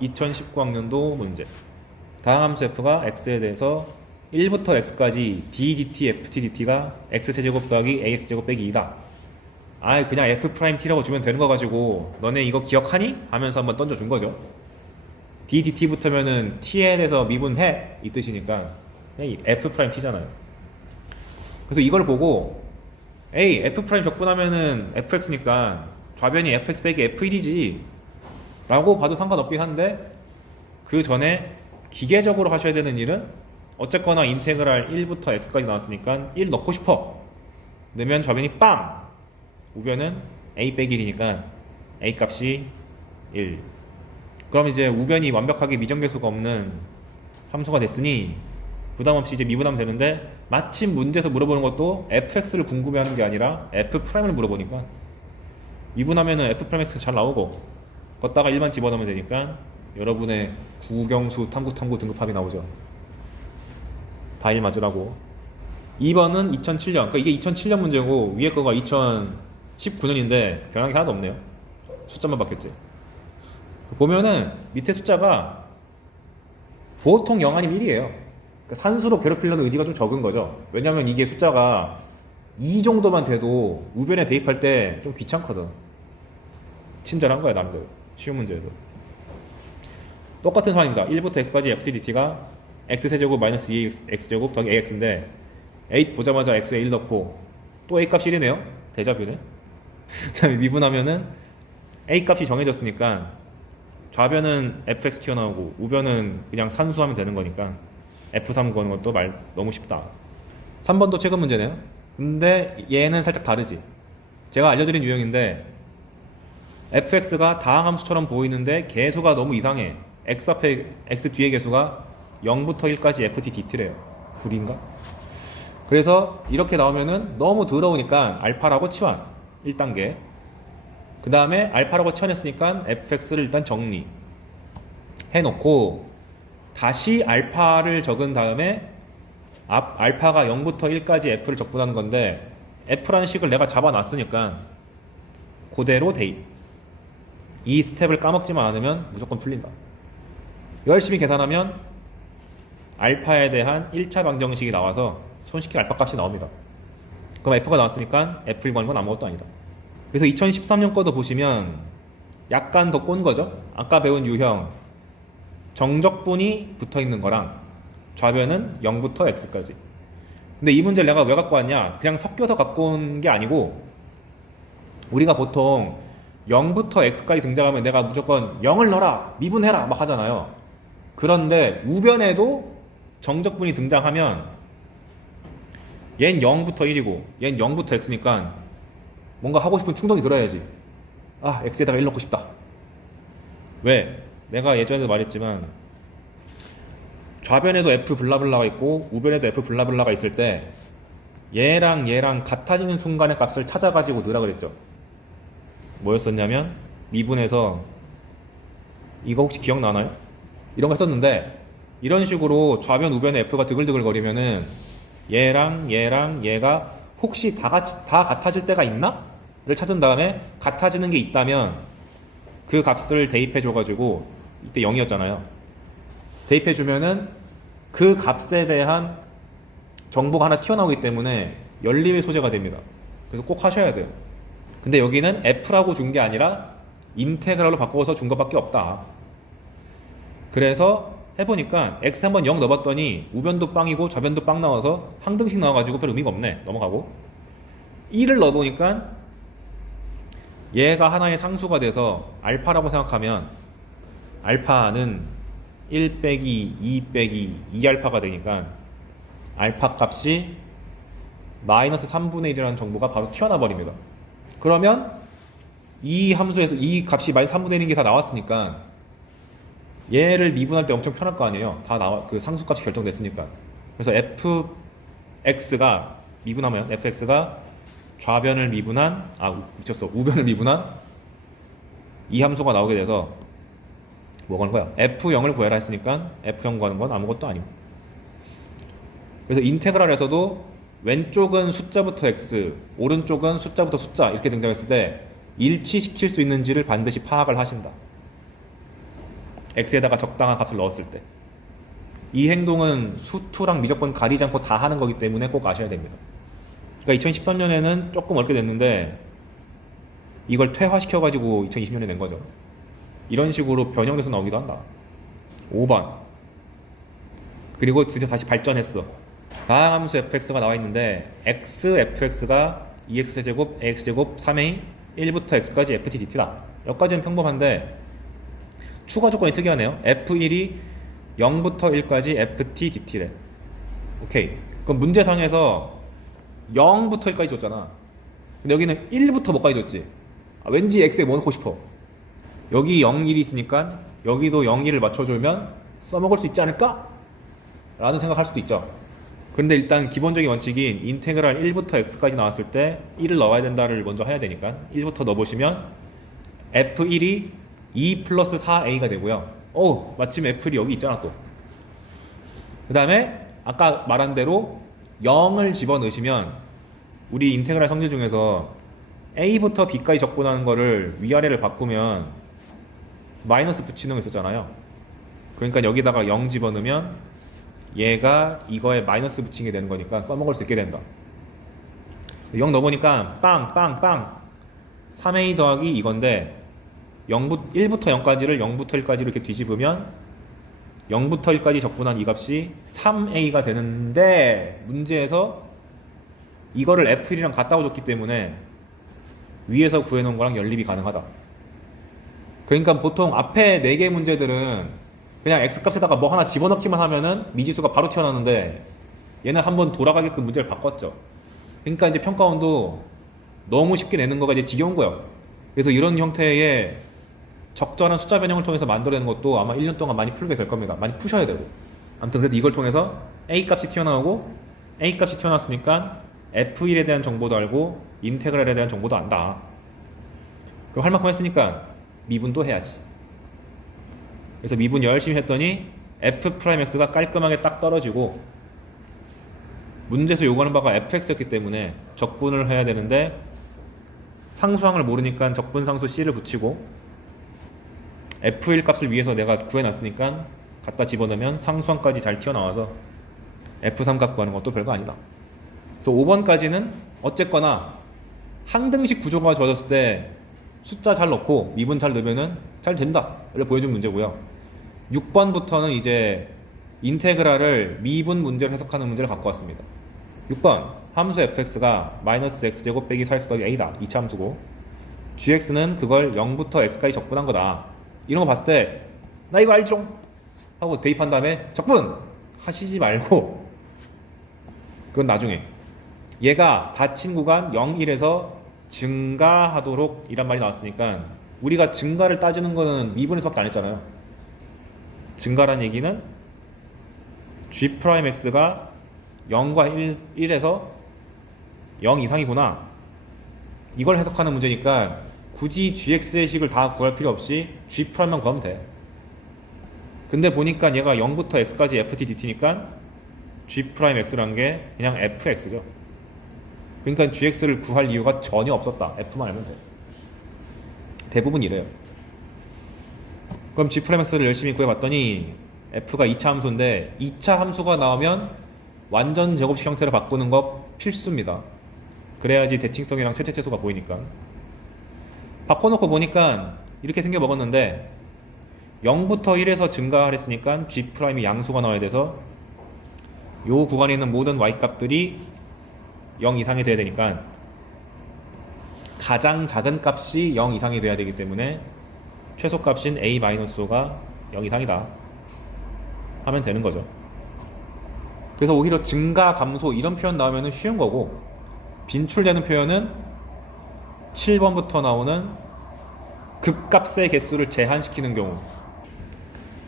2019학년도 문제. 다항 함수 f가 x에 대해서 1부터 x까지 ddt, ft, dt가 x제곱 더하기 ax제곱 빼기 2다. 아이 그냥 f't라고 주면 되는 거 가지고 너네 이거 기억하니? 하면서 한번 던져준 거죠. ddt부터면은 t에 대해서 미분해 이 뜻이니까 그냥 f't잖아요. 그래서 이걸 보고 에이 f' 적분하면은 fx니까 좌변이 fx 빼기 f1이지 라고 봐도 상관없긴 한데, 그 전에 기계적으로 하셔야 되는 일은 어쨌거나 인테그랄 1부터 x까지 나왔으니까 1 넣고 싶어. 넣으면 좌변이 빵! 우변은 a 빼기 1이니까 a 값이 1. 그럼 이제 우변이 완벽하게 미정계수가 없는 함수가 됐으니 부담없이 이제 미분하면 되는데, 마침 문제에서 물어보는 것도 fx를 궁금해하는 게 아니라 f'을 물어보니까 미분하면은 f'x가 잘 나오고 걷다가 1만 집어넣으면 되니까 여러분의 구경수 탐구 등급합이 나오죠. 다 1 맞으라고. 2번은 2007년, 그러니까 이게 2007년 문제고 위에 거가 2019년인데 변한 게 하나도 없네요. 숫자만 바뀌었지. 보면은 밑에 숫자가 보통 0 아니면 1이에요. 그러니까 산수로 괴롭히려는 의지가 좀 적은 거죠. 왜냐면 이게 숫자가 2 정도만 돼도 우변에 대입할 때 좀 귀찮거든. 친절한 거야 남들. 쉬운 문제에서. 똑같은 상황입니다. 1부터 x까지 ft dt가 x세제곱 마이너스 2x제곱 더하기 ax인데 a 보자마자 x에 1 넣고 또 a 값이 1이네요. 대자뷰네. 그 다음에 미분하면은 a 값이 정해졌으니까 좌변은 fx 튀어나오고 우변은 그냥 산수하면 되는 거니까 f3 구하는 것도 너무 쉽다. 3번도 최근 문제네요. 근데 얘는 살짝 다르지. 제가 알려드린 유형인데 fx가 다항함수처럼 보이는데 개수가 너무 이상해. x 앞에 x 뒤에 개수가 0부터 1까지 ft dt래요. 불인가? 그래서 이렇게 나오면은 너무 더러우니까 알파라고 치환 1단계. 그 다음에 알파라고 치환했으니까 fx를 일단 정리 해놓고 다시 알파를 적은 다음에 알파가 0부터 1까지 f를 적분하는 건데 f라는 식을 내가 잡아놨으니까 그대로 대입. 이 스텝을 까먹지만 않으면 무조건 풀린다. 열심히 계산하면 알파에 대한 1차 방정식이 나와서 손쉽게 알파 값이 나옵니다. 그럼 f가 나왔으니까 f1 구하는 건 아무것도 아니다. 그래서 2013년 거도 보시면 약간 더 꼰 거죠. 아까 배운 유형 정적분이 붙어있는 거랑 좌변은 0부터 x까지. 근데 이 문제를 내가 왜 갖고 왔냐, 그냥 섞여서 갖고 온 게 아니고 우리가 보통 0부터 x까지 등장하면 내가 무조건 0을 넣어라, 미분해라 막 하잖아요. 그런데 우변에도 정적분이 등장하면 얜 0부터 1이고 얜 0부터 x니까 뭔가 하고 싶은 충동이 들어야지. 아, x에다가 1 넣고 싶다. 왜? 내가 예전에도 말했지만 좌변에도 f 블라블라가 있고 우변에도 f 블라블라가 있을 때 얘랑 얘랑 같아지는 순간의 값을 찾아가지고 넣으라 그랬죠. 뭐였었냐면 미분해서, 이거 혹시 기억나나요? 이런 거 했었는데 이런 식으로 좌변 우변에 f가 드글드글 거리면은 얘랑 얘랑 얘가 혹시 다 같아질 때가 있나? 를 찾은 다음에 같아지는 게 있다면 그 값을 대입해 줘가지고, 이때 0이었잖아요. 대입해 주면은 그 값에 대한 정보가 하나 튀어나오기 때문에 연립의 소재가 됩니다. 그래서 꼭 하셔야 돼요. 근데 여기는 f라고 준 게 아니라 인테그랄로 바꿔서 준 것밖에 없다. 그래서 해보니까 x 한번 0 넣어봤더니 우변도 빵이고 좌변도 빵 나와서 항등식 나와가지고 별 의미가 없네. 넘어가고 1을 넣어보니까 얘가 하나의 상수가 돼서 알파라고 생각하면 알파는 1 빼기 2 빼기 2알파가 되니까 알파 값이 마이너스 3분의 1이라는 정보가 바로 튀어나와 버립니다. 그러면 이 함수에서 이 값이 마이너스 3분의 1인 게 다 나왔으니까 얘를 미분할 때 엄청 편할 거 아니에요. 다 나와, 그 상수값이 결정됐으니까. 그래서 fx가 미분하면 fx가 좌변을 미분한, 우변을 미분한 이 함수가 나오게 돼서 뭐 하는 거야? f0을 구해라 했으니까 f0 구하는 건 아무것도 아니고. 그래서 인테그랄에서도 왼쪽은 숫자부터 x, 오른쪽은 숫자부터 숫자 이렇게 등장했을 때 일치시킬 수 있는지를 반드시 파악을 하신다. x에다가 적당한 값을 넣었을 때. 이 행동은 수투랑 미적분 가리지 않고 다 하는 거기 때문에 꼭 아셔야 됩니다. 그러니까 2013년에는 조금 어렵게 됐는데 이걸 퇴화시켜가지고 2020년에 낸 거죠. 이런 식으로 변형돼서 나오기도 한다. 5번. 그리고 드디어 다시 발전했어. 다항함수 fx가 나와 있는데 x fx가 2x제곱 ax제곱 3a 1부터 x까지 ft dt다. 여기까지는 평범한데 추가 조건이 특이하네요. f1이 0부터 1까지 ft dt래. 오케이. 그럼 문제상에서 0부터 1까지 줬잖아. 근데 여기는 1부터 뭐까지 줬지? 왠지 x에 뭐 넣고 싶어? 여기 0, 1이 있으니까 여기도 0, 1을 맞춰주면 써먹을 수 있지 않을까? 라는 생각할 수도 있죠. 그런데 일단 기본적인 원칙인 인테그랄 1부터 x까지 나왔을 때 1을 넣어야 된다를 먼저 해야 되니까 1부터 넣어보시면 f1이 2 플러스 4a가 되고요. 마침 f1이 여기 있잖아 또. 그 다음에 아까 말한 대로 0을 집어넣으시면 우리 인테그랄 성질 중에서 a부터 b까지 적분하는 거를 위아래를 바꾸면 마이너스 붙이는 거 있었잖아요. 그러니까 여기다가 0 집어넣으면 얘가 이거에 마이너스 붙이게 되는 거니까 써먹을 수 있게 된다. 0 넣어보니까 빵빵빵 3a 더하기 이건데 1부터 0까지를 0부터 1까지로 이렇게 뒤집으면 0부터 1까지 적분한 이 값이 3a가 되는데 문제에서 이거를 f1이랑 같다고 줬기 때문에 위에서 구해놓은 거랑 연립이 가능하다. 그러니까 보통 앞에 4개 문제들은 그냥 x값에다가 뭐 하나 집어넣기만 하면은 미지수가 바로 튀어나오는데 얘는 한번 돌아가게끔 문제를 바꿨죠. 그러니까 이제 평가원도 너무 쉽게 내는 거가 이제 지겨운 거예요. 그래서 이런 형태의 적절한 숫자 변형을 통해서 만들어내는 것도 아마 1년 동안 많이 풀게 될 겁니다. 많이 푸셔야 되고. 아무튼 그래도 이걸 통해서 A값이 튀어나오고 A값이 튀어나왔으니까 F1에 대한 정보도 알고 인테그랄에 대한 정보도 안다. 그럼 할 만큼 했으니까 미분도 해야지. 그래서 미분 열심히 했더니 F'X가 깔끔하게 딱 떨어지고 문제에서 요구하는 바가 fx였기 때문에 적분을 해야 되는데 상수항을 모르니까 적분상수 c를 붙이고 f1 값을 위해서 내가 구해놨으니까 갖다 집어넣으면 상수항까지 잘 튀어나와서 f3 값 구하는 것도 별거 아니다. 그래서 5번까지는 어쨌거나 항등식 구조가 좋아졌을 때 숫자 잘 넣고 미분 잘 넣으면은 잘 된다. 를 보여준 문제고요. 6번부터는 이제 인테그랄을 미분 문제를 해석하는 문제를 갖고 왔습니다. 6번 함수 fx가 마이너스 x제곱 빼기 4x 더하기 a다. 2차 함수고 gx는 그걸 0부터 x까지 적분한 거다. 이런 거 봤을 때 나 이거 알죠? 하고 대입한 다음에 적분! 하시지 말고 그건 나중에 얘가 닫힌 구간 0, 1에서 증가하도록 이란 말이 나왔으니까 우리가 증가를 따지는 거는 미분에서밖에 안 했잖아요. 증가란 얘기는 g'x가 0과 1에서 0 이상이구나. 이걸 해석하는 문제니까 굳이 gx의 식을 다 구할 필요 없이 g'만 구하면 돼. 근데 보니까 얘가 0부터 x까지 ft dt니까 g'x라는 게 그냥 fx죠. 그러니까 gx를 구할 이유가 전혀 없었다. f만 알면 돼. 대부분 이래요. 그럼 g'x를 열심히 구해봤더니 f가 2차 함수인데 2차 함수가 나오면 완전 제곱식 형태로 바꾸는 거 필수입니다. 그래야지 대칭성이랑 최대체수가 보이니까. 바꿔놓고 보니까 이렇게 생겨 먹었는데 0부터 1에서 증가를 했으니까 g'이 양수가 나와야 돼서 요 구간에 있는 모든 y값들이 0 이상이 돼야 되니까 가장 작은 값이 0 이상이 돼야 되기 때문에 최소값인 a-5가 0 이상이다 하면 되는 거죠. 그래서 오히려 증가, 감소 이런 표현 나오면 쉬운 거고 빈출되는 표현은 7번부터 나오는 극값의 개수를 제한시키는 경우.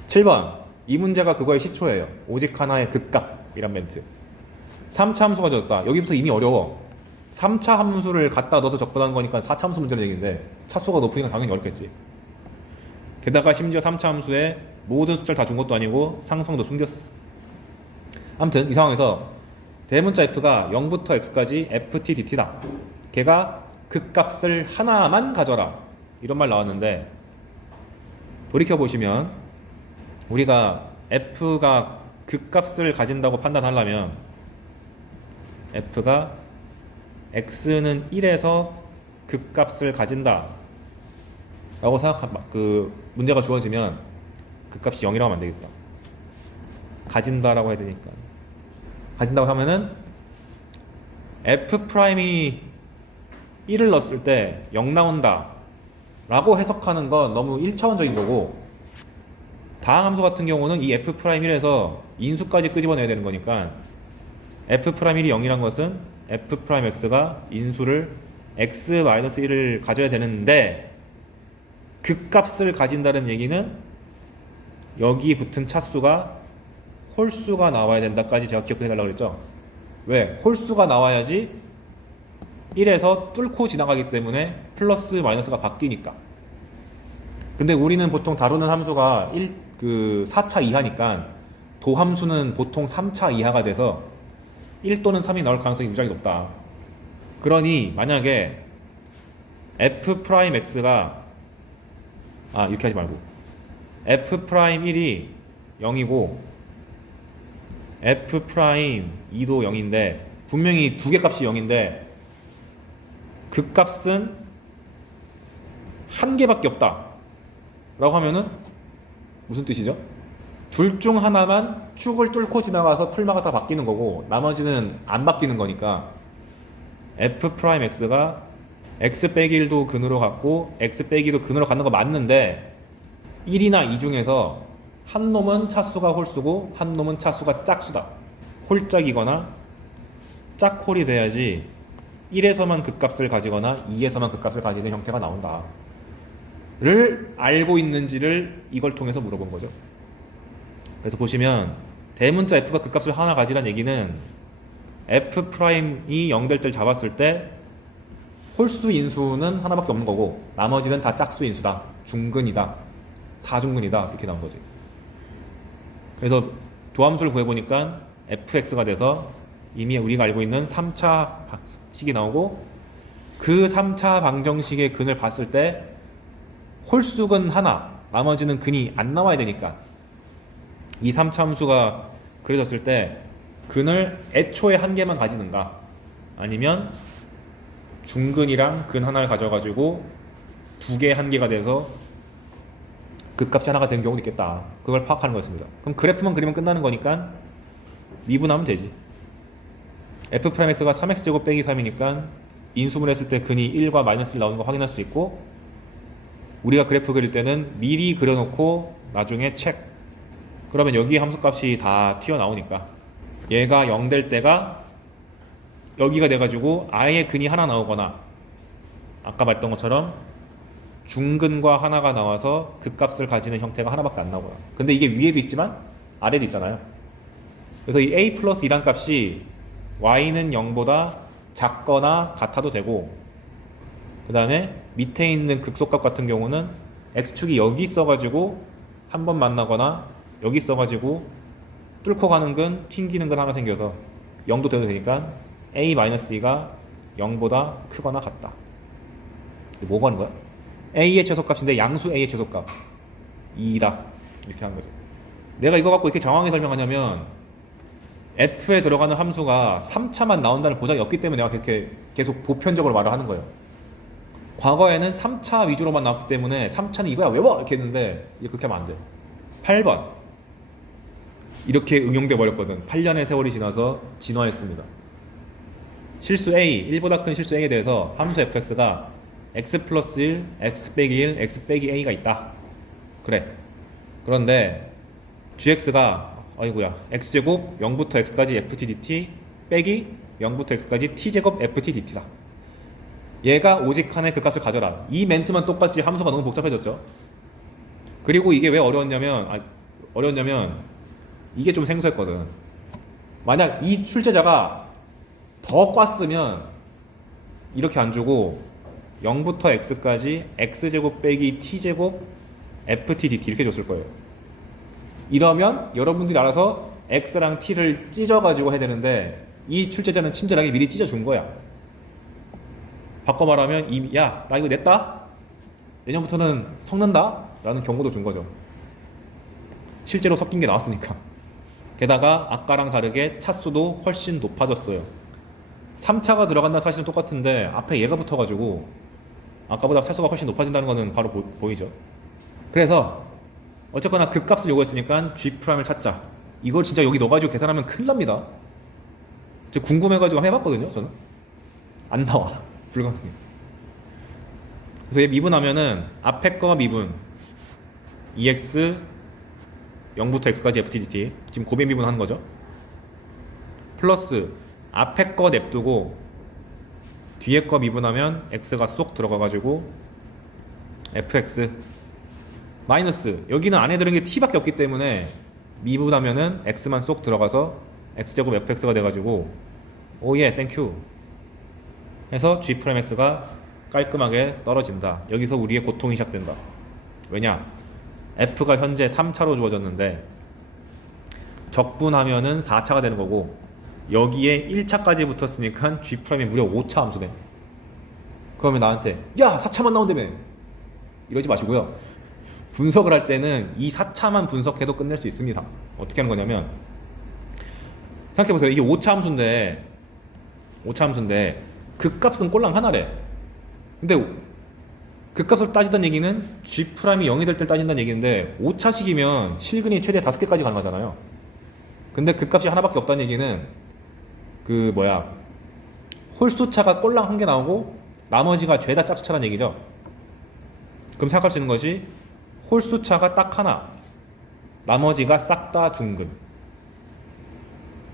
7번 이 문제가 그거의 시초예요. 오직 하나의 극값이란 멘트. 3차 함수가 줬다. 여기부터 이미 어려워. 3차 함수를 갖다 넣어서 적분하는 거니까 4차 함수 문제는 얘기인데 차수가 높으니까 당연히 어렵겠지. 게다가 심지어 3차 함수에 모든 숫자를 다 준 것도 아니고 상수항도 숨겼어. 아무튼 이 상황에서 대문자 f가 0부터 x까지 ft dt다. 걔가 극값을 하나만 가져라. 이런 말 나왔는데 돌이켜보시면 우리가 f가 극값을 가진다고 판단하려면 f가 x는 1에서 극값을 가진다 라고 그 문제가 주어지면 극값이 0이라고 하면 안 되겠다. 가진다라고 해야 되니까. 가진다고 하면은 f'이 1을 넣었을 때 0 나온다 라고 해석하는 건 너무 1차원적인 거고, 다항함수 같은 경우는 이 f'1에서 인수까지 끄집어내야 되는 거니까 f'1이 0이란 것은 f'x가 인수를 x-1을 가져야 되는데, 극값을 가진다는 얘기는 여기 붙은 차수가 홀수가 나와야 된다까지 제가 기억해달라고 그랬죠. 왜? 홀수가 나와야지 1에서 뚫고 지나가기 때문에 플러스 마이너스가 바뀌니까. 근데 우리는 보통 다루는 함수가 4차 이하니까 도함수는 보통 3차 이하가 돼서 1 또는 3이 나올 가능성이 무지하게 높다. 그러니 만약에 f'x가 이렇게 하지 말고 f'1이 0이고 f'2도 0인데 분명히 두 개 값이 0인데 극값은 한 개밖에 없다 라고 하면은 무슨 뜻이죠? 둘 중 하나만 축을 뚫고 지나가서 풀마가 다 바뀌는 거고 나머지는 안 바뀌는 거니까 f'x가 x-1도 근으로 갔고 x-2도 근으로 가는 거 맞는데 1이나 2 중에서 한 놈은 차수가 홀수고 한 놈은 차수가 짝수다. 홀짝이거나 짝홀이 돼야지 1에서만 극값을 가지거나 2에서만 극값을 가지는 형태가 나온다 를 알고 있는지를 이걸 통해서 물어본 거죠. 그래서 보시면 대문자 f가 극값을 하나 가지란 얘기는 f'이 0 될 때를 잡았을 때 홀수 인수는 하나밖에 없는 거고 나머지는 다 짝수 인수다, 중근이다, 사중근이다 이렇게 나온 거지. 그래서 도함수를 구해보니까 fx가 돼서 이미 우리가 알고 있는 3차 식이 나오고 그 3차 방정식의 근을 봤을 때 홀수근 하나, 나머지는 근이 안 나와야 되니까 이 3차 함수가 그려졌을 때 근을 애초에 한 개만 가지는가 아니면 중근이랑 근 하나를 가져가지고 두 개 한 개가 돼서 극값이 하나가 된 경우도 있겠다. 그걸 파악하는 거였습니다. 그럼 그래프만 그리면 끝나는 거니까 미분하면 되지. f'x가 3x제곱 빼기 3이니까 인수분 했을 때 근이 1과 마이너스 1 나오는 거 확인할 수 있고, 우리가 그래프 그릴 때는 미리 그려놓고 나중에 체크. 그러면 여기 함수값이 다 튀어나오니까 얘가 0 될 때가 여기가 돼가지고 아예 근이 하나 나오거나 아까 말했던 것처럼 중근과 하나가 나와서 극값을 가지는 형태가 하나밖에 안 나오거나. 근데 이게 위에도 있지만 아래도 있잖아요. 그래서 이 a 플러스 2란 값이 y는 0보다 작거나 같아도 되고, 그 다음에 밑에 있는 극소값 같은 경우는 x축이 여기 있어가지고 한 번 만나거나 여기 있어가지고 뚫고 가는 근, 튕기는 근 하나 생겨서 0도 돼도 되니까 a-2가 0보다 크거나 같다. 뭐가 하는 거야? a의 최소값인데 양수 a의 최소값 2다 이렇게 하는 거죠. 내가 이거 갖고 이렇게 장황하게 설명하냐면 f에 들어가는 함수가 3차만 나온다는 보장이 없기 때문에 내가 그렇게 계속 보편적으로 말을 하는 거예요. 과거에는 3차 위주로만 나왔기 때문에 3차는 이거야 외워! 이렇게 했는데 이제 그렇게 하면 안 돼. 8번 이렇게 응용돼 버렸거든. 8년의 세월이 지나서 진화했습니다. 실수 a, 1보다 큰 실수 a에 대해서 함수 fx가 x 플러스 1, x 빼기 1, x 빼기 a가 있다. 그래. 그런데 gx가 x제곱 0부터 x까지 ft dt 빼기 0부터 x까지 t제곱 ft dt다. 얘가 오직 한의 극값을 가져라. 이 멘트만 똑같지 함수가 너무 복잡해졌죠. 그리고 이게 왜 어려웠냐면 이게 좀 생소했거든. 만약 이 출제자가 더 꽈으면 이렇게 안 주고 0부터 x까지 x제곱 빼기 t제곱 ft dt 이렇게 줬을 거예요. 이러면 여러분들이 알아서 x랑 t를 찢어가지고 해야 되는데 이 출제자는 친절하게 미리 찢어준 거야. 바꿔 말하면 야, 나 이거 냈다? 내년부터는 섞는다? 라는 경고도 준 거죠. 실제로 섞인 게 나왔으니까. 게다가 아까랑 다르게 차수도 훨씬 높아졌어요. 3차가 들어간다는 사실은 똑같은데 앞에 얘가 붙어가지고 아까보다 차수가 훨씬 높아진다는 거는 바로 보이죠. 그래서 어쨌거나 그 값을 요구했으니까 G'을 찾자. 이걸 진짜 여기 넣어가지고 계산하면 큰일 납니다. 제가 궁금해가지고 한번 해봤거든요. 저는 안 나와. 불가능해. 그래서 얘 미분하면은 앞에 거 미분 EX 0부터 X까지 FTDT 지금 고비 미분하는 거죠. 플러스 앞에 거 냅두고 뒤에 거 미분하면 X가 쏙 들어가가지고 FX 마이너스 여기는 안에 들은 게 T밖에 없기 때문에 미분하면은 X만 쏙 들어가서 X제곱 FX가 돼가지고 오예 땡큐 해서 G'X가 깔끔하게 떨어진다. 여기서 우리의 고통이 시작된다. 왜냐? F가 현재 3차로 주어졌는데 적분하면은 4차가 되는 거고 여기에 1차까지 붙었으니까 G'이 무려 5차 함수네. 그러면 나한테 야 4차만 나온다며 이러지 마시고요. 분석을 할 때는 이 4차만 분석해도 끝낼 수 있습니다. 어떻게 하는 거냐면 생각해보세요. 이게 5차 함수인데 그 값은 꼴랑 하나래. 근데 그 값을 따지던 얘기는 G'이 0이 될 때 따진다는 얘기인데 5차식이면 실근이 최대 5개까지 가능하잖아요. 근데 그 값이 하나밖에 없다는 얘기는 홀수차가 꼴랑 한 개 나오고 나머지가 죄다 짝수차라는 얘기죠. 그럼 생각할 수 있는 것이 홀수차가 딱 하나 나머지가 싹 다 중근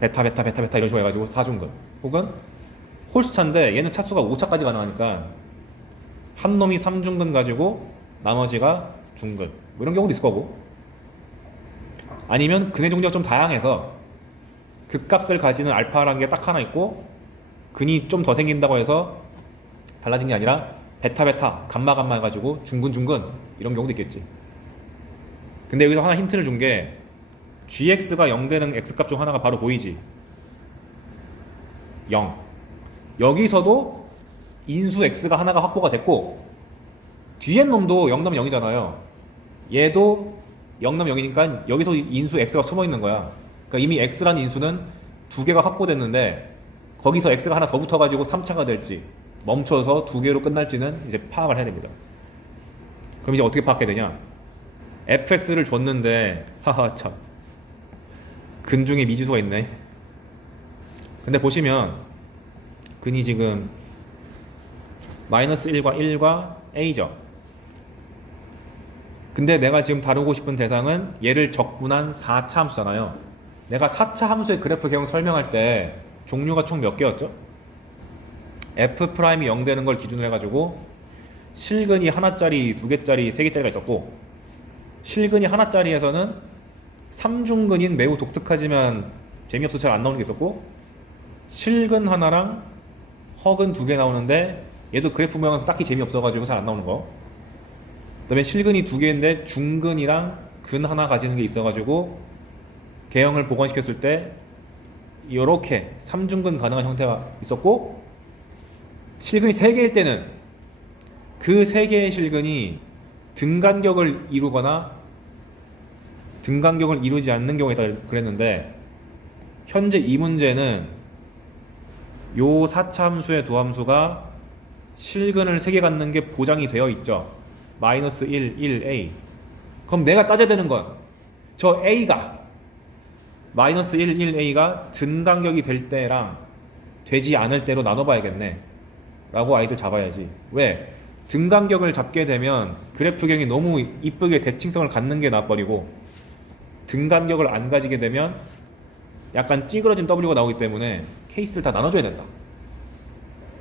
베타 이런 식으로 해가지고 4중근 혹은 홀수차인데 얘는 차수가 5차까지 가능하니까 한 놈이 3중근 가지고 나머지가 중근 뭐 이런 경우도 있을 거고 아니면 근의 종류가 좀 다양해서 극값을 가지는 알파라는 게 딱 하나 있고 근이 좀 더 생긴다고 해서 달라진 게 아니라 베타 감마 해가지고 중근 이런 경우도 있겠지. 근데 여기서 하나 힌트를 준 게 gx가 0 되는 x값 중 하나가 바로 보이지. 0 여기서도 인수 x가 하나가 확보가 됐고 뒤엔 놈도 0 넣으면 0이잖아요. 얘도 0 넣으면 0이니까 여기서 인수 x가 숨어 있는 거야. 그러니까 이미 x라는 인수는 두 개가 확보됐는데 거기서 x가 하나 더 붙어가지고 3차가 될지 멈춰서 두 개로 끝날지는 이제 파악을 해야 됩니다. 그럼 이제 어떻게 파악해야 되냐? fx를 줬는데 하하 참 근 중에 미지수가 있네. 근데 보시면 근이 지금 마이너스 1과 a죠. 근데 내가 지금 다루고 싶은 대상은 얘를 적분한 4차 함수잖아요. 내가 4차 함수의 그래프 개형 설명할 때 종류가 총 몇 개였죠? F'이 0 되는 걸 기준으로 해가지고 실근이 하나짜리, 두 개짜리, 세 개짜리가 있었고 실근이 하나짜리에서는 3중근인 매우 독특하지만 재미없어 잘 안 나오는 게 있었고 실근 하나랑 허근 두 개 나오는데 얘도 그래프 모양은 딱히 재미없어가지고 잘 안 나오는 거. 그 다음에 실근이 두 개인데 중근이랑 근 하나 가지는 게 있어가지고 개형을 복원시켰을 때 이렇게 3중근 가능한 형태가 있었고 실근이 3개일 때는 그 3개의 실근이 등간격을 이루거나 등간격을 이루지 않는 경우가 있다 그랬는데 현재 이 문제는 요 4차 함수의 두 함수가 실근을 3개 갖는 게 보장이 되어 있죠. 마이너스 1a. 그럼 내가 따져야 되는 건 저 a가 마이너스 1a가 등간격이 될 때랑 되지 않을 때로 나눠봐야겠네 라고 아이들 잡아야지. 왜? 등간격을 잡게 되면 그래프경이 너무 이쁘게 대칭성을 갖는 게 나와버리고 등간격을 안 가지게 되면 약간 찌그러진 W가 나오기 때문에 케이스를 다 나눠줘야 된다.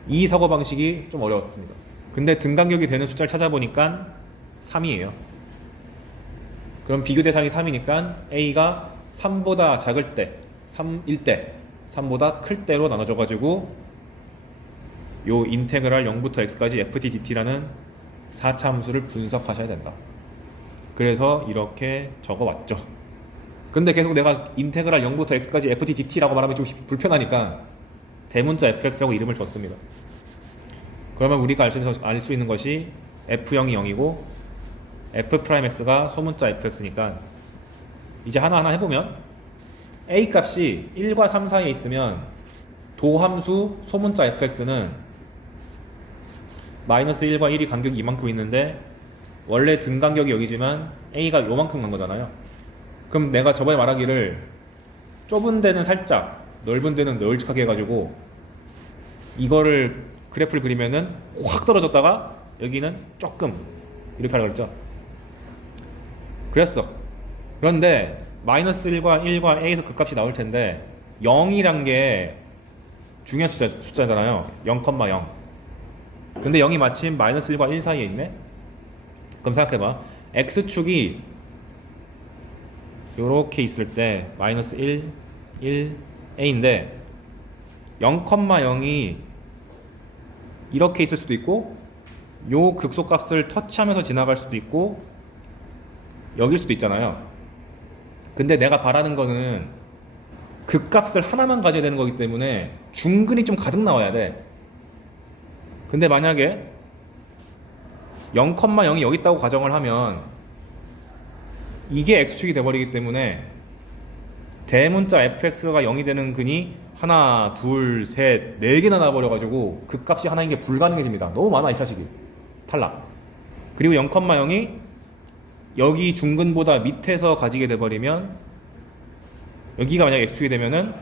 이 사고방식이 좀 어려웠습니다. 근데 등간격이 되는 숫자를 찾아보니까 3이에요. 그럼 비교 대상이 3이니까 A가 3보다 작을 때 3일 때 3보다 클 때로 나눠져가지고 요 인테그랄 0부터 x까지 ftdt라는 4차 함수를 분석하셔야 된다. 그래서 이렇게 적어왔죠. 근데 계속 내가 인테그랄 0부터 x까지 ftdt라고 말하면 좀 불편하니까 대문자 fx라고 이름을 줬습니다. 그러면 우리가 알 수 있는 것이 f0이 0이고 f'x가 소문자 fx니까 이제 하나하나 해보면 a 값이 1과 3 사이에 있으면 도함수 소문자 fx는 마이너스 1과 1이 간격이 이만큼 있는데 원래 등 간격이 여기지만 a가 요만큼 간 거잖아요. 그럼 내가 저번에 말하기를 좁은 데는 살짝 넓은 데는 널찍하게 해가지고 이거를 그래프를 그리면은 확 떨어졌다가 여기는 조금 이렇게 하라고 그랬죠. 그랬어. 그런데 마이너스 1과 A에서 그 값이 나올 텐데 0이란 게 중요한 숫자잖아요. 0,0. 근데 0이 마침 마이너스 1과 1 사이에 있네? 그럼 생각해봐. X축이 요렇게 있을 때 마이너스 1, A인데 0,0이 이렇게 있을 수도 있고 요 극소값을 터치하면서 지나갈 수도 있고 여길 수도 있잖아요. 근데 내가 바라는 거는 극값을 하나만 가져야 되는 거기 때문에 중근이 좀 가득 나와야 돼. 근데 만약에 0,0이 여기 있다고 가정을 하면 이게 X축이 돼버리기 때문에 대문자 fx가 0이 되는 근이 하나, 둘, 셋, 네 개나 나와버려가지고 극값이 하나인 게 불가능해집니다. 너무 많아 이 자식이. 탈락. 그리고 0,0이 여기 중근보다 밑에서 가지게 돼버리면 여기가 만약 X축이 되면은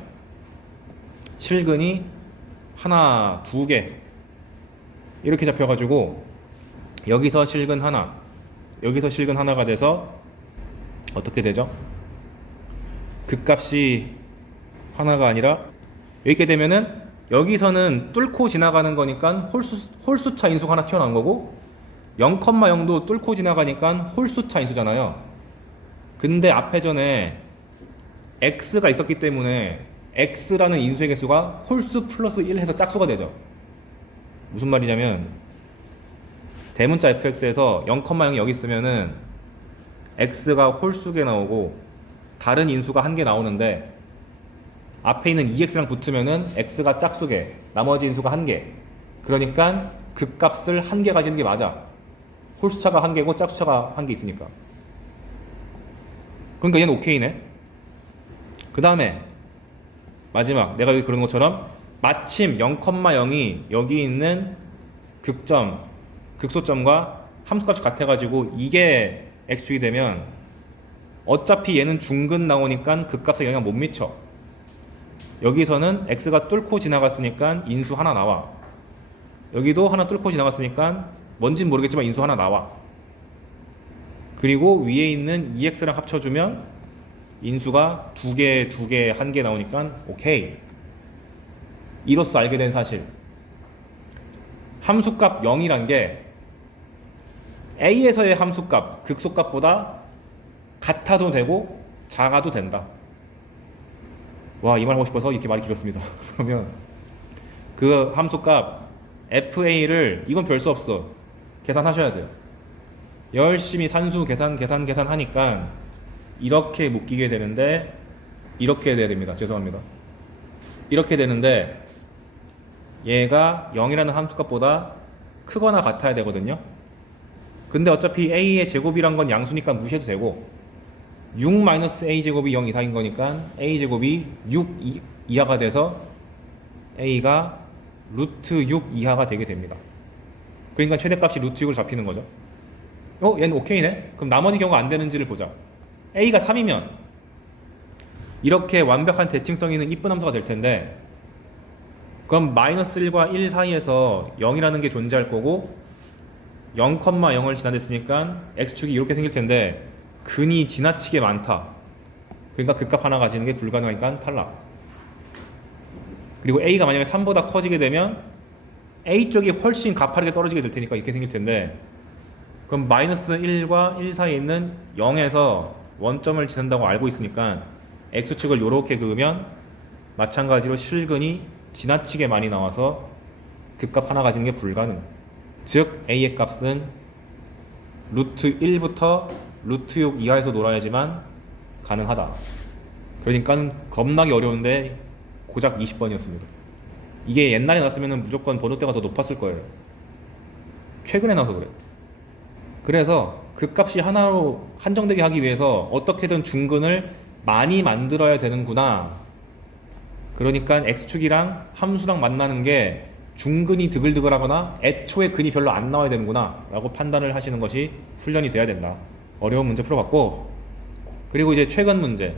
실근이 하나, 두 개 이렇게 잡혀가지고 여기서 실근 하나, 여기서 실근 하나가 돼서 어떻게 되죠? 극값이 하나가 아니라 이렇게 되면은 여기서는 뚫고 지나가는 거니까 홀수차 인수가 하나 튀어나온 거고 0,0도 뚫고 지나가니까 홀수차 인수잖아요. 근데 앞에 전에 x가 있었기 때문에 x라는 인수의 개수가 홀수 플러스 1 해서 짝수가 되죠. 무슨 말이냐면 대문자 fx에서 0,0이 여기 있으면은 x가 홀수게 나오고 다른 인수가 한 개 나오는데 앞에 있는 2x랑 붙으면은 x가 짝수게 나머지 인수가 한 개. 그러니까 극값을 한 개 가지는 게 맞아. 홀수차가 한 개고 짝수차가 한 개 있으니까. 그러니까 얘는 오케이네. 그 다음에 마지막 내가 여기 그런 것처럼 마침 0,0이 여기 있는 극점, 극소점과 함수값이 같아가지고 이게 x축이 되면 어차피 얘는 중근 나오니까 극값에 영향 못 미쳐. 여기서는 x가 뚫고 지나갔으니까 인수 하나 나와. 여기도 하나 뚫고 지나갔으니까 뭔진 모르겠지만 인수 하나 나와. 그리고 위에 있는 2x랑 합쳐주면 인수가 두 개, 한 개 나오니까 오케이. 이로써 알게 된 사실. 함수값 0이란 게 A에서의 함수값, 극소값보다 같아도 되고 작아도 된다. 와, 이 말 하고 싶어서 이렇게 말이 길었습니다. 그러면 그 함수값 FA를 이건 별 수 없어. 계산하셔야 돼요. 열심히 산수 계산 하니까 이렇게 묶이게 되는데 이렇게 돼야 됩니다. 죄송합니다. 이렇게 되는데 얘가 0이라는 함수값보다 크거나 같아야 되거든요. 근데 어차피 A의 제곱이란 건 양수니까 무시해도 되고 6-A제곱이 0 이상인 거니까 A제곱이 6 이하가 돼서 A가 루트 6 이하가 되게 됩니다. 그러니까 최대값이 루트 6을 잡히는 거죠. 얘는 오케이네? 그럼 나머지 경우가 안 되는지를 보자. A가 3이면 이렇게 완벽한 대칭성 있는 이쁜 함수가 될 텐데 그럼 마이너스 1과 1 사이에서 0이라는 게 존재할 거고 0,0을 지나댔으니까 X축이 이렇게 생길 텐데 근이 지나치게 많다. 그러니까 극값 하나 가지는 게 불가능하니까 탈락. 그리고 A가 만약에 3보다 커지게 되면 A 쪽이 훨씬 가파르게 떨어지게 될 테니까 이렇게 생길 텐데 그럼 마이너스 1과 1 사이에 있는 0에서 원점을 지난다고 알고 있으니까 X축을 이렇게 그으면 마찬가지로 실근이 지나치게 많이 나와서 극값 하나 가지는 게 불가능. 즉 A의 값은 루트 1부터 루트 6 이하에서 놀아야지만 가능하다. 그러니까 겁나게 어려운데 고작 20번이었습니다. 이게 옛날에 나왔으면 무조건 번호대가 더 높았을 거예요. 최근에 나와서 그래. 그래서 그 값이 하나로 한정되게 하기 위해서 어떻게든 중근을 많이 만들어야 되는구나. 그러니까 x축이랑 함수랑 만나는 게 중근이 드글드글하거나 애초에 근이 별로 안 나와야 되는구나 라고 판단을 하시는 것이 훈련이 돼야 된다. 어려운 문제 풀어봤고, 그리고 이제 최근 문제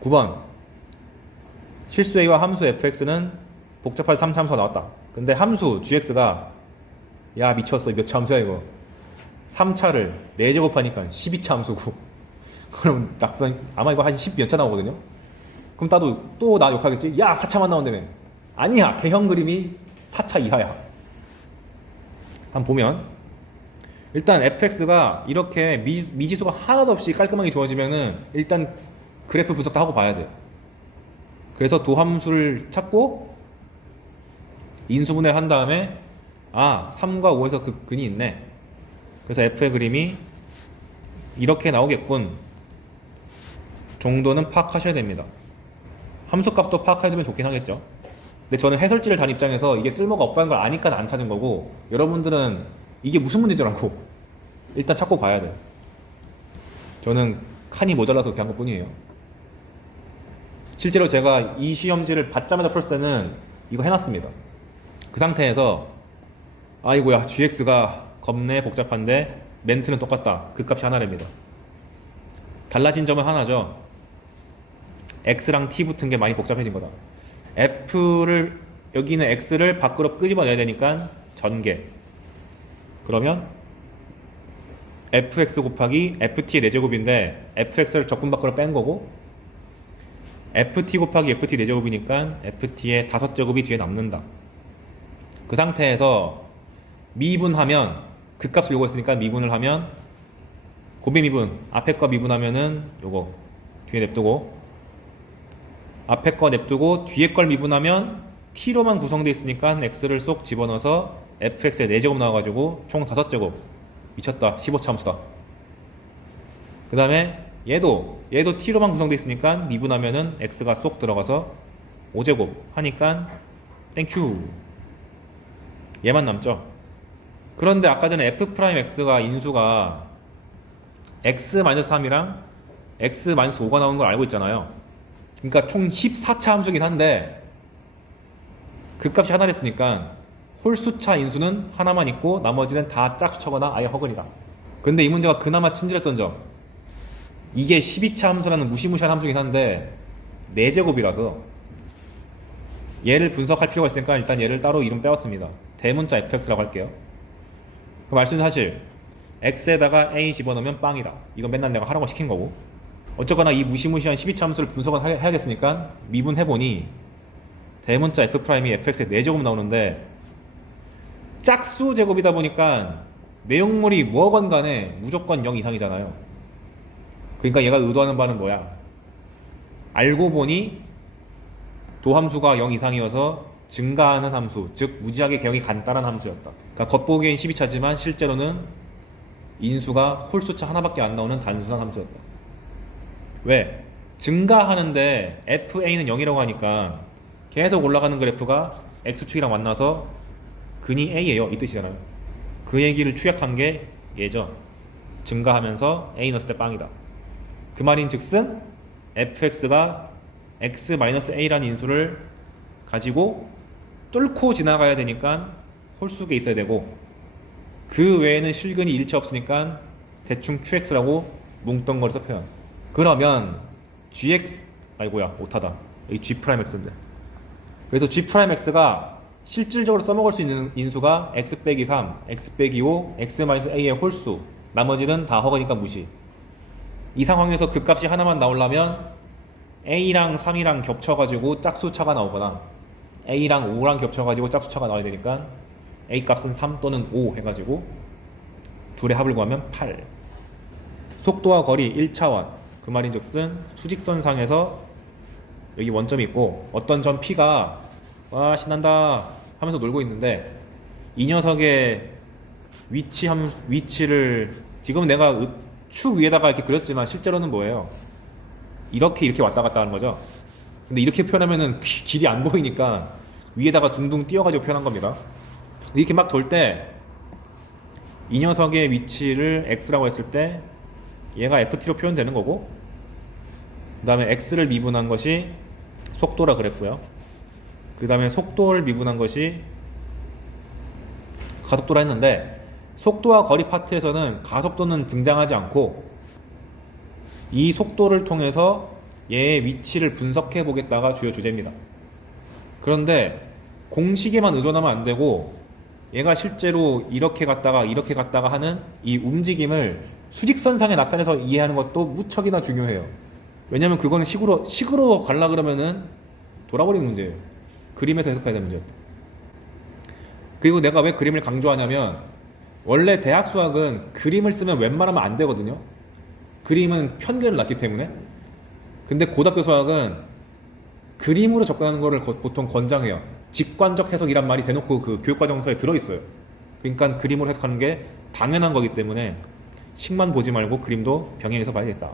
9번 실수 a와 함수 fx는 복잡한 3차 함수가 나왔다. 근데 함수 gx가 야 미쳤어, 몇 차 함수야 이거. 3차를 4제곱하니까 12차 함수고 그럼 아마 이거 한 10몇 차 나오거든요. 그럼 나도 또 나 욕하겠지. 야 4차만 나온다며. 아니야, 개형 그림이 4차 이하야. 한번 보면 일단 fx가 이렇게 미지수가 하나도 없이 깔끔하게 주어지면은 일단 그래프 분석 다 하고 봐야 돼요. 그래서 도함수를 찾고 인수분해 한 다음에 3과 5에서 그 근이 있네. 그래서 f의 그림이 이렇게 나오겠군 정도는 파악하셔야 됩니다. 함수값도 파악해두면 좋긴 하겠죠. 근데 저는 해설지를 단 입장에서 이게 쓸모가 없다는 걸 아니까 안 찾은 거고, 여러분들은 이게 무슨 문제줄 알고 일단 찾고 봐야 돼요. 저는 칸이 모자라서 그렇게 한 것 뿐이에요. 실제로 제가 이 시험지를 받자마자 풀었을 때는 이거 해놨습니다. 그 상태에서 아이고야 gx가 겁내 복잡한데 멘트는 똑같다. 그 값이 하나랍니다. 달라진 점은 하나죠. x랑 t 붙은 게 많이 복잡해진 거다. f를 여기 있는 x를 밖으로 끄집어내야 되니까 전개. 그러면 fx 곱하기 ft의 4제곱인데 fx를 적분 밖으로 뺀 거고, ft 곱하기 ft 4제곱이니까 ft의 5제곱이 뒤에 남는다. 그 상태에서 미분하면 그 값을 요구했으니까 미분을 하면 곱의 미분, 앞에 거 미분하면은 요거 뒤에 냅두고, 앞에 거 냅두고 뒤에 걸 미분하면 t로만 구성되어 있으니까 x를 쏙 집어넣어서 fx의 4제곱 나와가지고 총 5제곱. 미쳤다, 15차 함수다. 그 다음에 얘도 t로만 구성되어 있으니까 미분하면은 x가 쏙 들어가서 5제곱 하니까 땡큐, 얘만 남죠. 그런데 아까 전에 f'x가 인수가 x-3이랑 x-5가 나오는 걸 알고 있잖아요. 그러니까 총 14차 함수긴 한데 그 값이 하나랬으니까 홀수차 인수는 하나만 있고 나머지는 다 짝수차거나 아예 허근이다. 근데 이 문제가 그나마 친절했던 점, 이게 12차 함수라는 무시무시한 함수긴 한데 4제곱이라서 얘를 분석할 필요가 있으니까 일단 얘를 따로 이름 빼왔습니다. 대문자 fx라고 할게요. 그 말씀은 사실 x에다가 a 집어넣으면 빵이다. 이건 맨날 내가 하라고 시킨 거고, 어쨌거나 이 무시무시한 12차 함수를 분석을 해야겠으니까 미분해보니 대문자 f'이 fx의 4제곱 나오는데 짝수 제곱이다 보니까 내용물이 뭐건 간에 무조건 0 이상이잖아요. 그러니까 얘가 의도하는 바는 뭐야? 알고 보니 도함수가 0 이상이어서 증가하는 함수, 즉 무지하게 개형이 간단한 함수였다. 그러니까 겉보기엔 12차지만 실제로는 인수가 홀수차 하나밖에 안 나오는 단순한 함수였다. 왜? 증가하는데 FA는 0이라고 하니까 계속 올라가는 그래프가 X축이랑 만나서 근이 A예요. 이 뜻이잖아요. 그 얘기를 추약한 게 얘죠. 증가하면서 A 넣었을 때 빵이다. 그 말인 즉슨 fx가 x-a라는 인수를 가지고 뚫고 지나가야 되니까 홀수에 있어야 되고, 그 외에는 실근이 일체 없으니까 대충 qx라고 뭉뚱거려서 표현. 그러면 gx, 아이고야 오타다, 이 g'x인데, 그래서 g'x가 실질적으로 써먹을 수 있는 인수가 x 빼기 3, x 빼기 5, x-a의 홀수, 나머지는 다 허가니까 무시. 이 상황에서 그 값이 하나만 나오려면 a랑 3이랑 겹쳐가지고 짝수차가 나오거나 a랑 5랑 겹쳐가지고 짝수차가 나와야 되니까 a 값은 3 또는 5 해가지고 둘의 합을 구하면 8. 속도와 거리 1차원, 그 말인즉슨 수직선상에서 여기 원점이 있고 어떤 점 P가 와 신난다 하면서 놀고 있는데, 이 녀석의 위치를 지금 내가 축 위에다가 이렇게 그렸지만 실제로는 뭐예요? 이렇게 왔다 갔다 하는 거죠. 근데 이렇게 표현하면은 길이 안 보이니까 위에다가 둥둥 띄어가지고 표현한 겁니다. 이렇게 막 돌 때 이 녀석의 위치를 x라고 했을 때 얘가 ft로 표현되는 거고, 그 다음에 x를 미분한 것이 속도라 그랬고요. 그 다음에 속도를 미분한 것이 가속도라 했는데, 속도와 거리 파트에서는 가속도는 등장하지 않고 이 속도를 통해서 얘의 위치를 분석해 보겠다가 주요 주제입니다. 그런데 공식에만 의존하면 안 되고 얘가 실제로 이렇게 갔다가 이렇게 갔다가 하는 이 움직임을 수직선상에 나타내서 이해하는 것도 무척이나 중요해요. 왜냐면 그거는 식으로 가려 그러면은 돌아버리는 문제예요. 그림에서 해석해야 되는 문제였다. 그리고 내가 왜 그림을 강조하냐면, 원래 대학 수학은 그림을 쓰면 웬만하면 안 되거든요. 그림은 편견을 낳기 때문에. 근데 고등학교 수학은 그림으로 접근하는 거를 보통 권장해요. 직관적 해석이란 말이 대놓고 그 교육과정서에 들어있어요. 그러니까 그림으로 해석하는 게 당연한 거기 때문에 식만 보지 말고 그림도 병행해서 봐야겠다.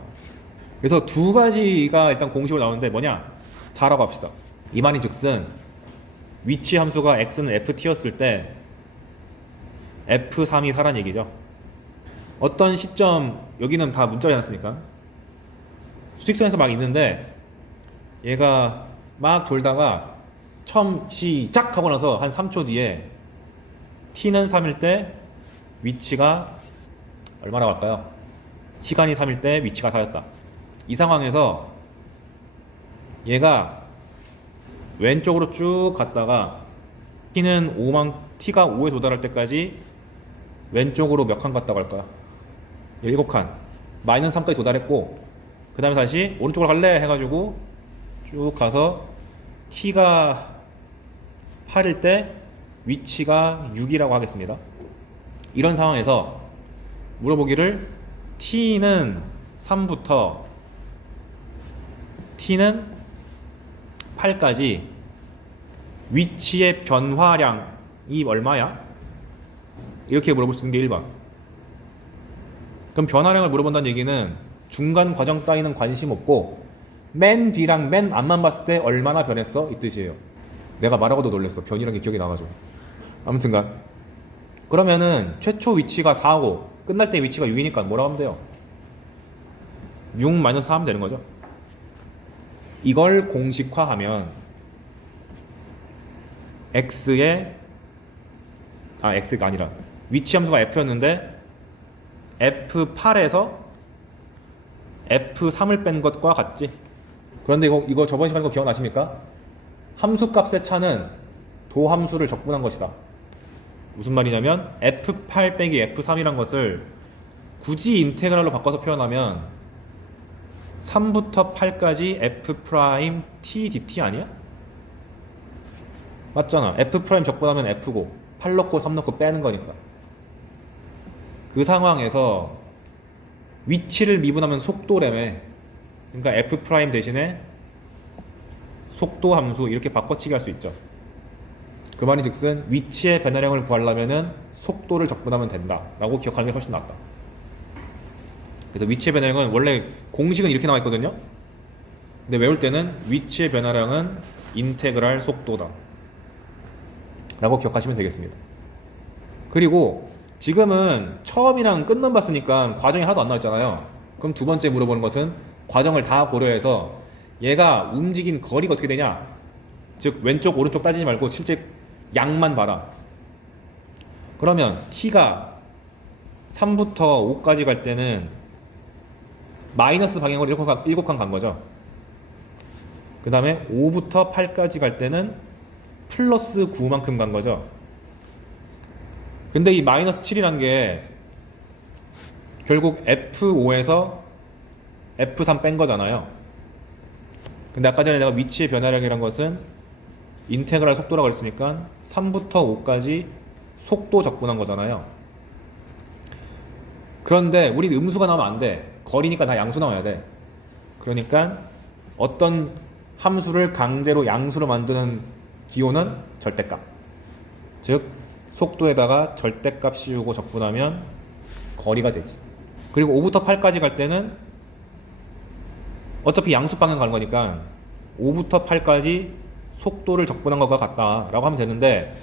그래서 두 가지가 일단 공식으로 나오는데 뭐냐? 자라고 합시다. 이 말인 즉슨 위치 함수가 x는 ft였을 때 f3이 4란 얘기죠. 어떤 시점, 여기는 다 문자로 해놨으니까 수직선에서 막 있는데 얘가 막 돌다가 처음 시작하고 나서 한 3초 뒤에 t는 3일 때 위치가 얼마라고 할까요? 시간이 3일 때 위치가 4였다. 이 상황에서 얘가 왼쪽으로 쭉 갔다가 t가 5에 도달할 때까지 왼쪽으로 몇 칸 갔다고 할까? 7칸. 마이너스 3까지 도달했고, 그 다음에 다시 오른쪽으로 갈래? 해가지고 쭉 가서 t가 8일 때 위치가 6이라고 하겠습니다. 이런 상황에서 물어보기를 t는 3부터 t는 8까지 위치의 변화량이 얼마야? 이렇게 물어볼 수 있는 게 1번. 그럼 변화량을 물어본다는 얘기는 중간 과정 따위는 관심 없고 맨 뒤랑 맨 앞만 봤을 때 얼마나 변했어? 이 뜻이에요. 내가 말하고도 놀랬어. 변이란 게 기억이 나가지고. 아무튼간 그러면은 최초 위치가 4고 끝날 때 위치가 6이니까 뭐라고 하면 돼요? 6-4 하면 되는 거죠. 이걸 공식화하면 x가 아니라 위치 함수가 f였는데 f8에서 f3을 뺀 것과 같지. 그런데 이거 저번 시간에 기억나십니까? 함수값의 차는 도함수를 적분한 것이다. 무슨 말이냐면 f8 빼기 f3이란 것을 굳이 인테그랄로 바꿔서 표현하면 3부터 8까지 f' t dt 아니야? 맞잖아. f' 적분하면 f고 8 넣고 3 넣고 빼는 거니까. 그 상황에서 위치를 미분하면 속도래매. 그러니까 f' 대신에 속도 함수 이렇게 바꿔치기 할 수 있죠. 그 말이 즉슨 위치의 변화량을 구하려면은 속도를 적분하면 된다 라고 기억하는 게 훨씬 낫다. 그래서 위치의 변화량은 원래 공식은 이렇게 나와 있거든요. 근데 외울 때는 위치의 변화량은 인테그랄 속도다 라고 기억하시면 되겠습니다. 그리고 지금은 처음이랑 끝만 봤으니까 과정이 하나도 안 나왔잖아요. 그럼 두 번째 물어보는 것은 과정을 다 고려해서 얘가 움직인 거리가 어떻게 되냐, 즉 왼쪽 오른쪽 따지지 말고 실제 양만 봐라. 그러면 t가 3부터 5까지 갈 때는 마이너스 방향으로 7칸 간 거죠. 그 다음에 5부터 8까지 갈 때는 플러스 9만큼 간 거죠. 근데 이 마이너스 7이란 게 결국 F5에서 F3 뺀 거잖아요. 근데 아까 전에 내가 위치의 변화량이란 것은 인테그랄 속도라고 했으니까 3부터 5까지 속도 적분한 거잖아요. 그런데 우리 음수가 나오면 안 돼. 거리니까 다 양수 나와야 돼. 그러니까 어떤 함수를 강제로 양수로 만드는 기호는 절대값. 즉 속도에다가 절대값 씌우고 적분하면 거리가 되지. 그리고 5부터 8까지 갈 때는 어차피 양수 방향 가는 거니까 5부터 8까지 속도를 적분한 것과 같다 라고 하면 되는데,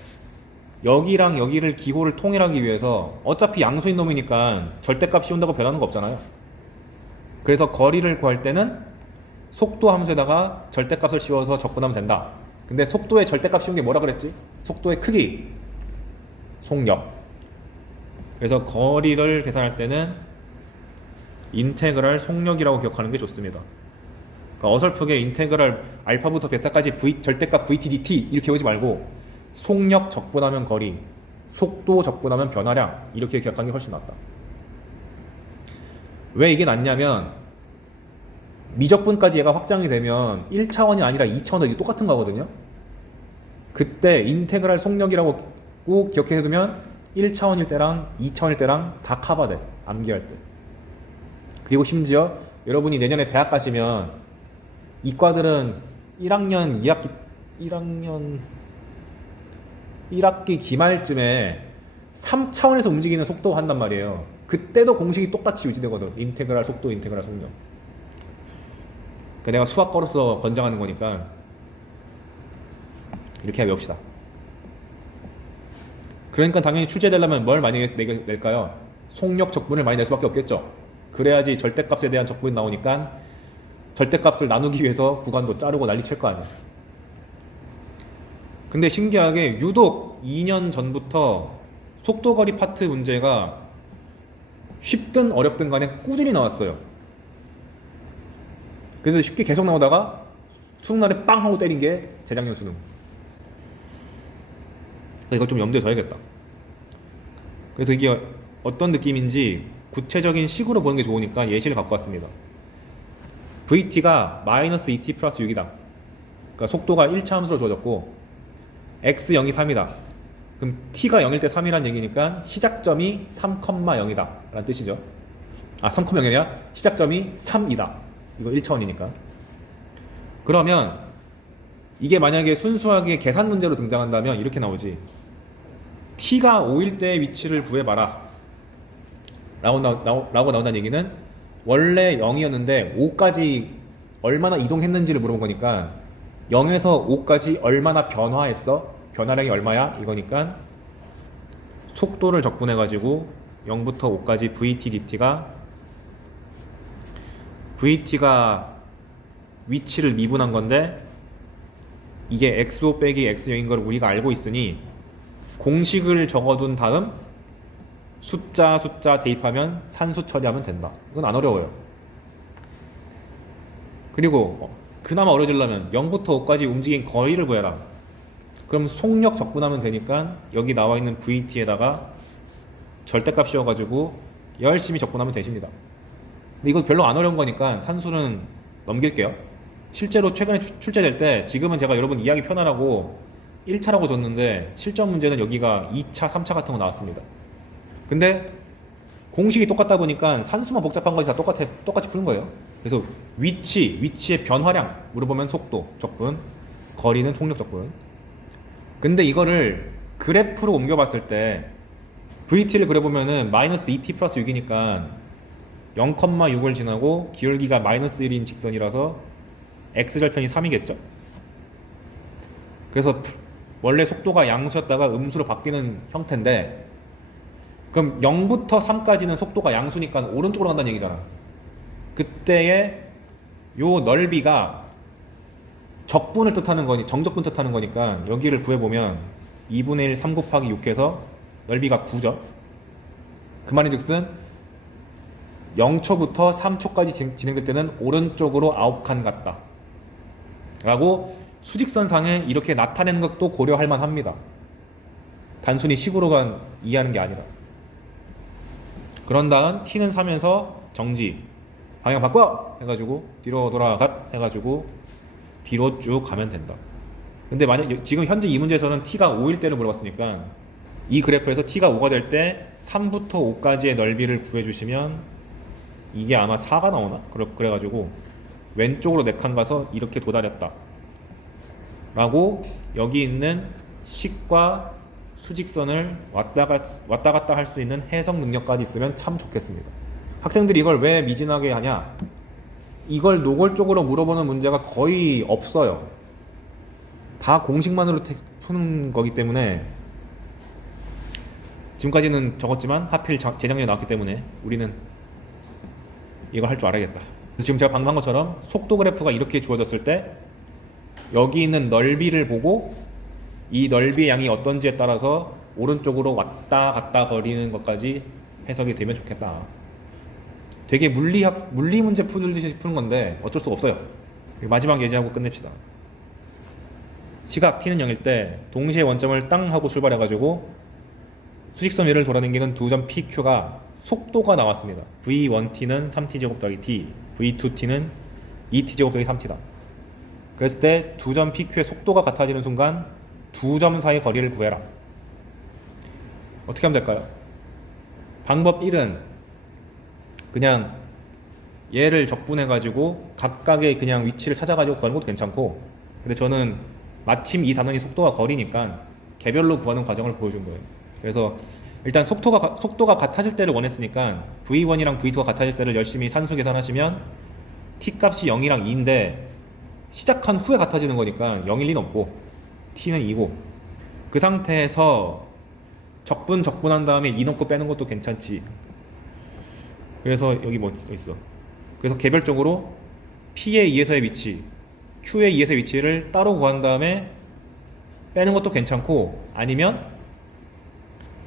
여기랑 여기를 기호를 통일하기 위해서 어차피 양수인 놈이니까 절대값 씌운다고 변하는 거 없잖아요. 그래서 거리를 구할 때는 속도 함수에다가 절대값을 씌워서 적분하면 된다. 근데 속도의 절대값 씌운 게 뭐라 그랬지? 속도의 크기, 속력. 그래서 거리를 계산할 때는 인테그랄 속력이라고 기억하는 게 좋습니다. 그러니까 어설프게 인테그랄 알파부터 베타까지 절대값 vt dt 이렇게 오지 말고 속력 적분하면 거리, 속도 적분하면 변화량 이렇게 기억하는 게 훨씬 낫다. 왜 이게 낫냐면 미적분까지 얘가 확장이 되면 1차원이 아니라 2차원도 이게 똑같은 거거든요. 그때 인테그랄 속력이라고 꼭 기억해 두면 1차원일 때랑 2차원일 때랑 다 커버돼. 암기할 때. 그리고 심지어 여러분이 내년에 대학 가시면 이과들은 1학기 기말쯤에 3차원에서 움직이는 속도 한단 말이에요. 그때도 공식이 똑같이 유지되거든. 인테그랄 속도, 인테그랄 속력. 내가 수학과로서 권장하는 거니까 이렇게 외웁시다. 그러니까 당연히 출제되려면 뭘 많이 낼까요? 속력 적분을 많이 낼 수밖에 없겠죠. 그래야지 절대값에 대한 적분이 나오니까 절대값을 나누기 위해서 구간도 자르고 난리 칠 거 아니야. 근데 신기하게 유독 2년 전부터 속도거리 파트 문제가 쉽든 어렵든 간에 꾸준히 나왔어요. 그래서 쉽게 계속 나오다가 수능날에 빵 하고 때린 게 재작년 수능. 이걸 좀 염두에 둬야겠다. 그래서 이게 어떤 느낌인지 구체적인 식으로 보는 게 좋으니까 예시를 갖고 왔습니다. vt가 마이너스 2t 플러스 6이다. 그러니까 속도가 1차 함수로 주어졌고 x 0이 3이다. 그럼 t가 0일 때 3이라는 얘기니까 시작점이 3,0이다 라는 뜻이죠. 3,0이 아니라 시작점이 3이다. 이거 1차원이니까. 그러면 이게 만약에 순수하게 계산 문제로 등장한다면 이렇게 나오지. t가 5일 때의 위치를 구해봐라 라고 나온다는 얘기는 원래 0이었는데 5까지 얼마나 이동했는지를 물어본 거니까 0에서 5까지 얼마나 변화했어? 변화량이 얼마야? 이거니까 속도를 적분해가지고 0부터 5까지 vt dt가 위치를 미분한 건데 이게 x5 빼기 x0인 걸 우리가 알고 있으니 공식을 적어둔 다음 숫자 대입하면 산수 처리하면 된다. 이건 안 어려워요. 그리고 그나마 어려지려면 0부터 5까지 움직인 거리를 구해라. 그럼 속력 적분하면 되니까 여기 나와 있는 vt에다가 절대값 씌워가지고 열심히 적분하면 되십니다. 근데 이거 별로 안 어려운 거니까 산수는 넘길게요. 실제로 최근에 출제될 때 지금은 제가 여러분 이해하기 편하라고 1차라고 줬는데 실전 문제는 여기가 2차, 3차 같은 거 나왔습니다. 근데 공식이 똑같다 보니까 산수만 복잡한 것이 다 똑같이 푸는 거예요. 그래서 위치의 변화량 물어보면 속도 적분, 거리는 속력 적분. 근데 이거를 그래프로 옮겨봤을 때 VT를 그려보면은 마이너스 2t 플러스 6이니까 0,6을 지나고 기울기가 마이너스 1인 직선이라서 x절편이 3이겠죠. 그래서 원래 속도가 양수였다가 음수로 바뀌는 형태인데 그럼 0부터 3까지는 속도가 양수니까 오른쪽으로 간다는 얘기잖아. 그때의 요 넓이가 적분을 뜻하는 거니 정적분 뜻하는 거니까 여기를 구해보면 2분의 1 3 곱하기 6해서 넓이가 9죠. 그 말인즉슨 0초부터 3초까지 진행될 때는 오른쪽으로 9칸 갔다 라고 수직선상에 이렇게 나타내는 것도 고려할 만합니다. 단순히 식으로만 이해하는 게 아니라. 그런 다음 t는 3에서 정지 방향 바꿔 해가지고 뒤로 돌아가 해가지고 뒤로 쭉 가면 된다. 근데 만약 지금 현재 이 문제에서는 t가 5일 때를 물어봤으니까 이 그래프에서 t가 5가 될 때 3부터 5까지의 넓이를 구해주시면 이게 아마 4가 나오나? 그래가지고 왼쪽으로 4칸 가서 이렇게 도달했다 라고 여기 있는 식과 수직선을 왔다 갔다 할 수 있는 해석 능력까지 있으면 참 좋겠습니다. 학생들이 이걸 왜 미진하게 하냐? 이걸 노골적으로 물어보는 문제가 거의 없어요. 다 공식만으로 푸는 거기 때문에 지금까지는 적었지만 하필 재작년에 나왔기 때문에 우리는 이걸 할 줄 알아야겠다. 그래서 지금 제가 방금 한 것처럼 속도 그래프가 이렇게 주어졌을 때 여기 있는 넓이를 보고 이 넓이의 양이 어떤지에 따라서 오른쪽으로 왔다 갔다 거리는 것까지 해석이 되면 좋겠다. 되게 물리 문제 풀듯이 푸는 건데 어쩔 수가 없어요. 마지막 예제하고 끝냅시다. 시각 t는 0일 때 동시에 원점을 땅 하고 출발해가지고 수직선 위를 돌아다니는 두 점 PQ가 속도가 나왔습니다. V1t는 3t제곱 더하기 t, V2t는 2t제곱 더하기 3t다. 그랬을 때 두 점 PQ의 속도가 같아지는 순간 두 점 사이 거리를 구해라. 어떻게 하면 될까요? 방법 1은 그냥 얘를 적분해가지고 각각의 그냥 위치를 찾아가지고 구하는 것도 괜찮고, 근데 저는 마침 이 단원이 속도와 거리니까 개별로 구하는 과정을 보여준 거예요. 그래서 일단 속도가 같아질 때를 원했으니까 V1이랑 V2가 같아질 때를 열심히 산수 계산하시면 t 값이 0이랑 2인데 시작한 후에 같아지는 거니까 0일 리는 없고 t는 2고, 그 상태에서 적분한 다음에 2 넣고 빼는 것도 괜찮지. 그래서 여기 뭐 있어. 그래서 개별적으로 P의 2에서의 위치, Q의 2에서의 위치를 따로 구한 다음에 빼는 것도 괜찮고, 아니면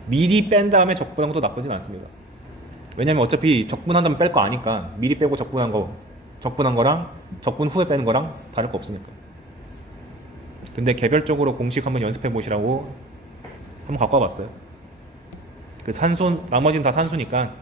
미리 뺀 다음에 적분한 것도 나쁘진 않습니다. 왜냐면 어차피 적분한 다음에 뺄 거 아니까 미리 빼고 적분한 거랑 적분 후에 빼는 거랑 다를 거 없으니까. 근데 개별적으로 공식 한번 연습해 보시라고 한번 갖고 와봤어요. 그 나머지는 다 산수니까